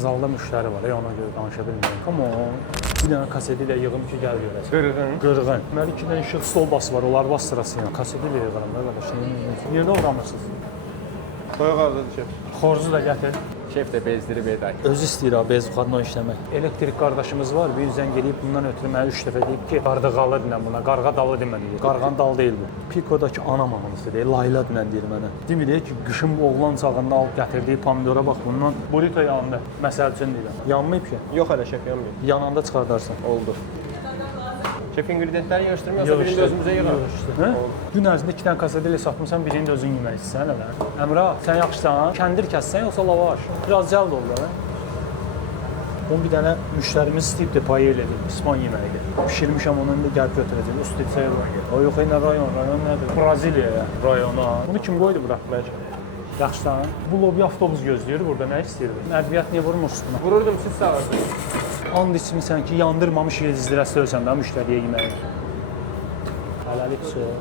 Zalda müştəri var, ona görə danışa bilmirəm. Come on. Bir dənə kaseti ilə yığım ki, gəl görəsən. Qırğın. Qırğın. Deməli 2 dənə işıq stol bası var, onlar bas sırası ilə. Kaseti ilə yığıram da qardaş. Yerdə uğramırsınız. Toyuq hardadır şef? Xoruzu da gətir. Şef də bezdirib edək. Özü istəyir abi, bez buxarla işləmək. Elektrik qardaşımız var, bir zəng eləyib bundan ötürü mənə 3 dəfə deyib ki, qardıqalı dinən buna, qarğa dalı demə deyir. Qarğan dal deyil bu. Pikodakı ana mahnısı deyir, layla dinən deyir mənə. Demir ki, qışın oğlan çağında alıb gətirdiyi pomidora bax bundan burrito yandı. Məsəl üçün deyirəm. Yanmayıb ki? Yox hələ şef, yanmıyor. Yananda çıxardarsan. Oldu. Şef ingredientləri yığışdırmıyorsa birini də özümüzə yığaq. Gün ərzində 2 dənə kasadeli satmısan, birini də özün yemək istəyirsən hələ. Əmrah, sən yaxşısan? Kəndir kəssən yoxsa lavaş? Biraz cəld ol da. Onun bir dənə müştərimiz istəyibdir, paella edib, İspan yeməyidir. Pişirmişəm, onu indi gəlib götürəcəm. Üstü çayır var. O yox, nə rayon nədir? Braziliya rayonu. Bunu kim qoydu bura? Mən. Yaxşısan? Bu lobi avtobus gözləyir burada, nə istəyirdi? Nəqliyyat niyə vurmur üstünə? Vururdum, siz sağırsınız. And içmisən ki, yandırmamış yedizdirə sözsən də müştəriyə yeməyi. Hələlik söz.